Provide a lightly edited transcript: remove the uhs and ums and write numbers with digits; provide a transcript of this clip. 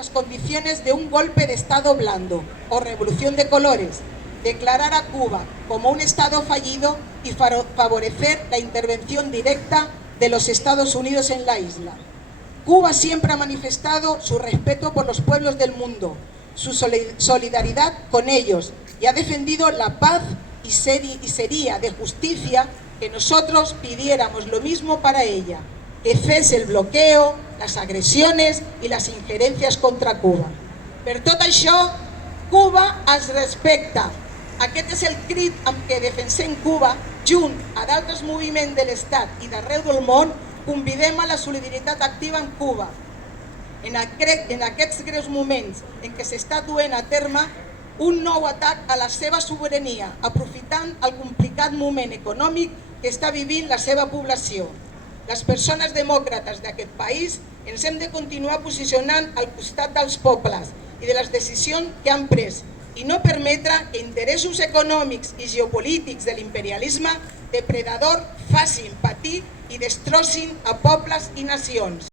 las condiciones de un golpe de Estado blando o revolución de colores, declarar a Cuba como un Estado fallido y favorecer la intervención directa de los Estados Unidos en la isla. Cuba siempre ha manifestado su respeto por los pueblos del mundo, su solidaridad con ellos, y ha defendido la paz, y sería de justicia que nosotros pidiéramos lo mismo para ella, que cese el bloqueo, las agressiones i les ingerències contra Cuba. Per tot això, Cuba es respecta. Aquest és el crit amb què defensem Cuba, junt a d'altres moviments de l'Estat i d'arreu del món, convidem a la solidaritat activa amb Cuba. En aquests greus moments en què s'està duent a terme un nou atac a la seva sobirania, aprofitant el complicat moment econòmic que està vivint la seva població. Les persones demòcrates d'aquest país ens hem de continuar posicionant al costat dels pobles i de les decisions que han pres i no permetre que interessos econòmics i geopolítics de l'imperialisme depredador facin patir i destrossin a pobles i nacions.